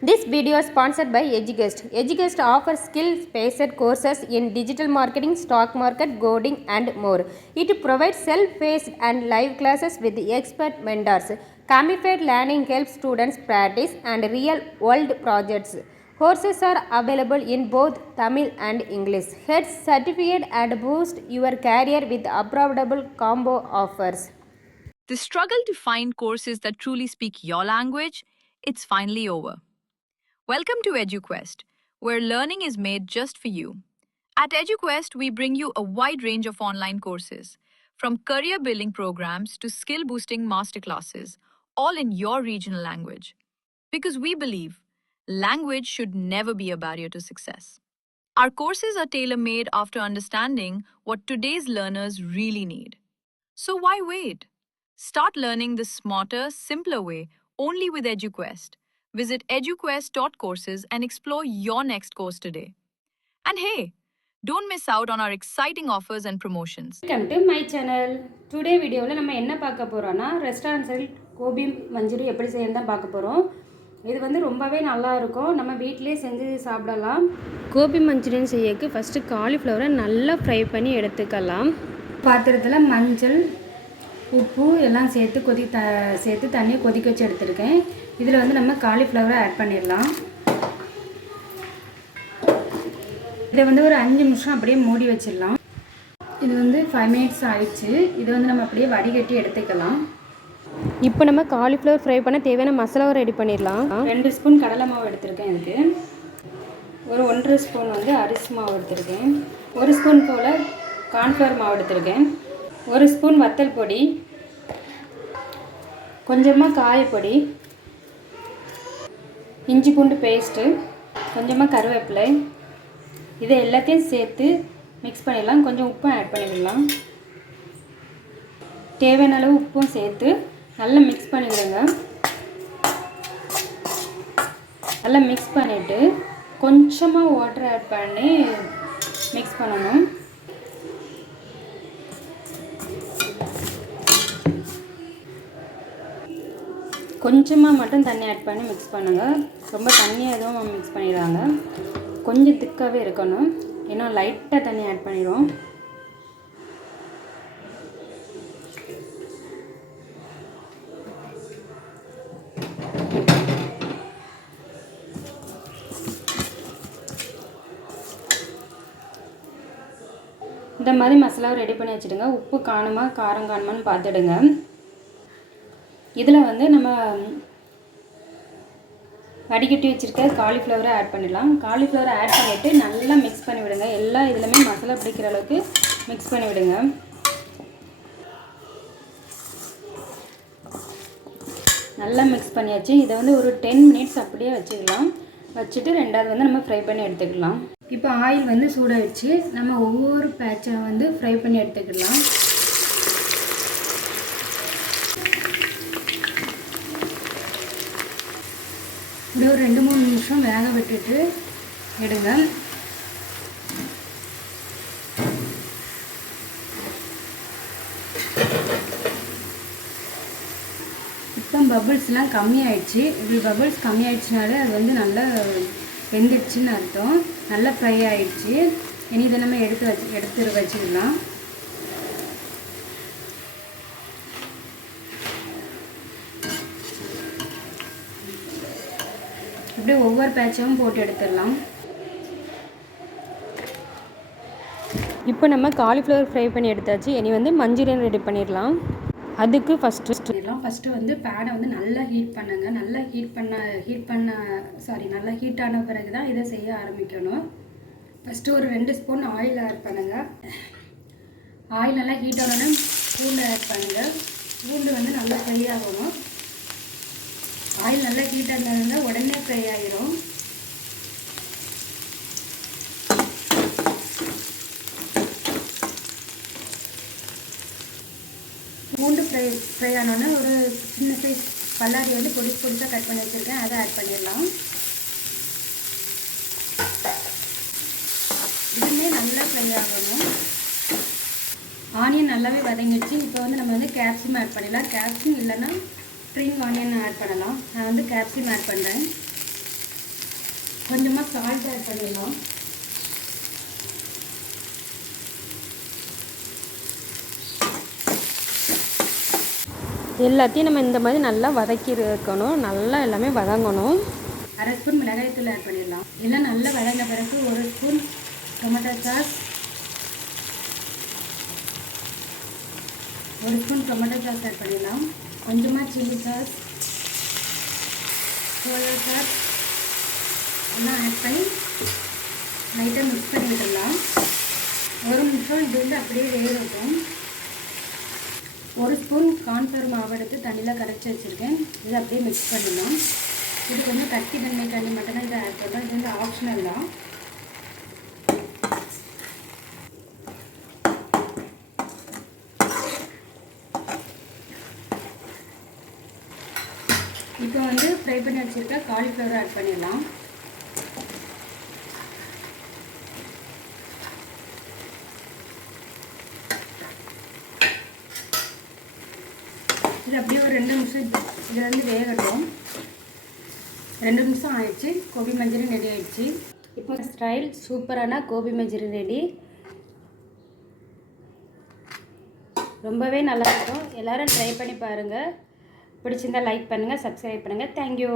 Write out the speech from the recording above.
This video is sponsored by EduQuest. EduQuest offers skill-based courses in digital marketing, stock market, coding, and more. It provides self-paced and live classes with expert mentors. Gamified learning helps students practice and real-world projects. Courses are available in both Tamil and English. Get certificate and boost your career with affordable combo offers. The struggle to find courses that truly speak your language, it's finally over. Welcome to EduQuest, where learning is made just for you. At EduQuest, we bring you a wide range of online courses, from career building programs to skill boosting masterclasses, all in your regional language. Because we believe language should never be a barrier to success. Our courses are tailor made after understanding what today's learners really need. So why wait? Start learning the smarter, simpler way only with EduQuest. Visit eduquest.courses and explore your next course today. And hey, don't miss out on our exciting offers and promotions. Welcome to my channel. Today வீடியோவில் நம்ம என்ன பார்க்க போகிறோன்னா restaurant style Gopi manchurian எப்படி செய்யணும் தான் பார்க்க போகிறோம். இது வந்து ரொம்பவே நல்லா இருக்கும். நம்ம வீட்டிலே செஞ்சு சாப்பிடலாம். கோபி மஞ்சூரியன் செய்யக்கு ஃபஸ்ட்டு காலிஃப்ளவரை நல்லா ஃப்ரை பண்ணி எடுத்துக்கலாம். பாத்திரத்தில் மஞ்சள், உப்பு எல்லாம் சேர்த்து தண்ணியை கொதிக்க வச்சு எடுத்துருக்கேன். இதில் வந்து நம்ம காலிஃப்ளவரை ஆட் பண்ணிடலாம். இதை வந்து ஒரு 5 நிமிஷம் அப்படியே மூடி வச்சிடலாம். இது வந்து 5 மினிட்ஸ் ஆயிடுச்சு. இதை வந்து நம்ம அப்படியே வடிகட்டி எடுத்துக்கலாம். இப்போ நம்ம காலிஃப்ளவர் ஃப்ரை பண்ண தேவையான மசாலாவை ரெடி பண்ணிடலாம். 2 ஸ்பூன் கடலை மாவு எடுத்திருக்கேன். இதுக்கு ஒரு 1.5 ஸ்பூன் வந்து அரிசி மாவு எடுத்திருக்கேன். 1 ஸ்பூன் போல் கார்ன்ஃப்ளவர் மாவு எடுத்திருக்கேன். 1 ஸ்பூன் வத்தல் பொடி, கொஞ்சமாக காயப்பொடி, இஞ்சி பூண்டு பேஸ்ட்டு, கொஞ்சமாக கருவேப்பிலை, இதை எல்லாத்தையும் சேர்த்து மிக்ஸ் பண்ணிடலாம். கொஞ்சம் உப்பும் ஆட் பண்ணிடலாம். தேவையான அளவு உப்பும் சேர்த்து நல்லா மிக்ஸ் பண்ணிவிடுங்க. நல்லா மிக்ஸ் பண்ணிவிட்டு கொஞ்சமாக வாட்டர் ஆட் பண்ணி மிக்ஸ் பண்ணணும். கொஞ்சமாக மட்டும் தண்ணி ஆட் பண்ணி மிக்ஸ் பண்ணுங்கள். ரொம்ப தண்ணியாக எதுவும் மிக்ஸ் பண்ணிடுறாங்க. கொஞ்சம் திக்காகவே இருக்கணும். ஏன்னா லைட்டாக தண்ணி ஆட் பண்ணிடுவோம். இந்த மாதிரி மசாலாவை ரெடி பண்ணி வச்சுடுங்க. உப்பு காணுமா காரம் காணுமான்னு பார்த்துடுங்க. இதில் வந்து நம்ம வடிகட்டி வச்சுருக்க காலிஃப்ளவரை ஆட் பண்ணிடலாம். காலிஃப்ளவரை ஆட் பண்ணிவிட்டு நல்லா மிக்ஸ் பண்ணி விடுங்க. எல்லா இதுலையுமே மசாலா பிடிக்கிற அளவுக்கு மிக்ஸ் பண்ணி விடுங்க. நல்லா மிக்ஸ் பண்ணியாச்சு. இதை வந்து ஒரு 10 மினிட்ஸ் அப்படியே வச்சுக்கலாம். வச்சுட்டு ரெண்டாவது வந்து நம்ம ஃப்ரை பண்ணி எடுத்துக்கலாம். இப்போ ஆயில் வந்து சூடாகிடுச்சு. நம்ம ஒவ்வொரு பேட்சை வந்து ஃப்ரை பண்ணி எடுத்துக்கலாம். இப்படி ஒரு 2-3 நிமிஷம் வேக விட்டுட்டு எடுங்க. இப்போ பபிள்ஸ்லாம் கம்மியாயிடுச்சு. இப்படி பபிள்ஸ் கம்மியாயிடுச்சுனாலே அது வந்து நல்லா வெந்துடுச்சுன்னு அர்த்தம். நல்லா ஃப்ரை ஆகிடுச்சு. இனி இதை நம்ம எடுத்து வச்சுக்கலாம். அப்படியே ஒவ்வொரு பேட்சும் போட்டு எடுத்துடலாம். இப்போ நம்ம காலிஃப்ளவர் ஃப்ரை பண்ணி எடுத்தாச்சு. இனி வந்து மஞ்சூரியன் ரெடி பண்ணிடலாம். அதுக்கு ஃபஸ்ட்டு வந்து பேனை வந்து நல்லா ஹீட் பண்ணுங்க. நல்லா ஹீட் ஆன பிறகு தான் இதை செய்ய ஆரம்பிக்கணும். ஃபஸ்ட்டு ஒரு 2 ஸ்பூன் ஆயில் ஆட் பண்ணுங்கள். ஆயில் நல்லா ஹீட் ஆனோன்னா பூண்டு ஆட் பண்ணுங்கள். பூண்டு வந்து நல்லா ஃப்ரை ஆகணும். ஆயில் நல்லா ஹீட் ஆனதுன்னா உடனே ஃப்ரை ஆகிரும். பூண்டு ஃப்ரை ஆனோன்னா ஒரு சின்ன சைஸ் பல்லாரி வந்து பொடிசாக கட் பண்ணி வச்சுருக்கேன். அதை ஆட் பண்ணிடலாம். இதுவுமே நல்லா ஃப்ரை ஆகணும். ஆனியன் நல்லாவே வதங்கிடுச்சு. இப்போ வந்து நம்ம வந்து கேப்சிகம் ஆட் பண்ணிடலாம். கேப்சிகம் இல்லைன்னா ஸ்ப்ரிங் ஆனியன் ஆட் பண்ணலாம். நான் வந்து கேப்சிகம் ஆட் பண்ணுறேன். கொஞ்சமாக சால்ட் ஆட் பண்ணிடலாம். எல்லாத்தையும் நம்ம இந்த மாதிரி நல்லா வதக்கி இருக்கணும். நல்லா எல்லாமே வதங்கணும். அரை ஸ்பூன் மிளகாய்த்தூள் ஆட் பண்ணிடலாம். எல்லாம் நல்லா வதங்கின பிறகு 1 spoon tomato sauce, 1 spoon tomato sauce add பண்ணிடலாம். கொஞ்சமாக சில்லி சாஸ், சோயா சாஸ் எல்லாம் ஆட் பண்ணி லைட்டாக மிக்ஸ் பண்ணி விட்டுடலாம். 1 நிமிஷம் இது வந்து அப்படியே வேகட்டும். 1 ஸ்பூன் கார்ன்ஃப்ளவர் மாவு எடுத்து தண்ணியில் கரைச்சி வச்சுருக்கேன். இதை அப்படியே மிக்ஸ் பண்ணிடலாம். இது கொஞ்சம் கட்டி தண்ணி மட்டும்தான் இதை ஆட் பண்ணுறோம். இது வந்து ஆப்ஷனல் தான். இப்போ வந்து ஃப்ரை பண்ணி வச்சுருக்க காலிஃப்ளவர் ஆட் பண்ணிடலாம். இது அப்படியே ஒரு 2 நிமிஷம் இதில் வந்து வேகட்டும். 2 நிமிஷம் ஆயிடுச்சு. கோபி மஞ்சூரியன் ரெடி ஆயிடுச்சு. இப்போ ஸ்டைல் சூப்பரான கோபி மஞ்சூரியன் ரெடி. ரொம்பவே நல்லாயிருக்கும். எல்லோரும் ட்ரை பண்ணி பாருங்கள். பிடிச்சிருந்தால் லைக் பண்ணுங்கள், சப்ஸ்கிரைப் பண்ணுங்கள். தேங்க்யூ.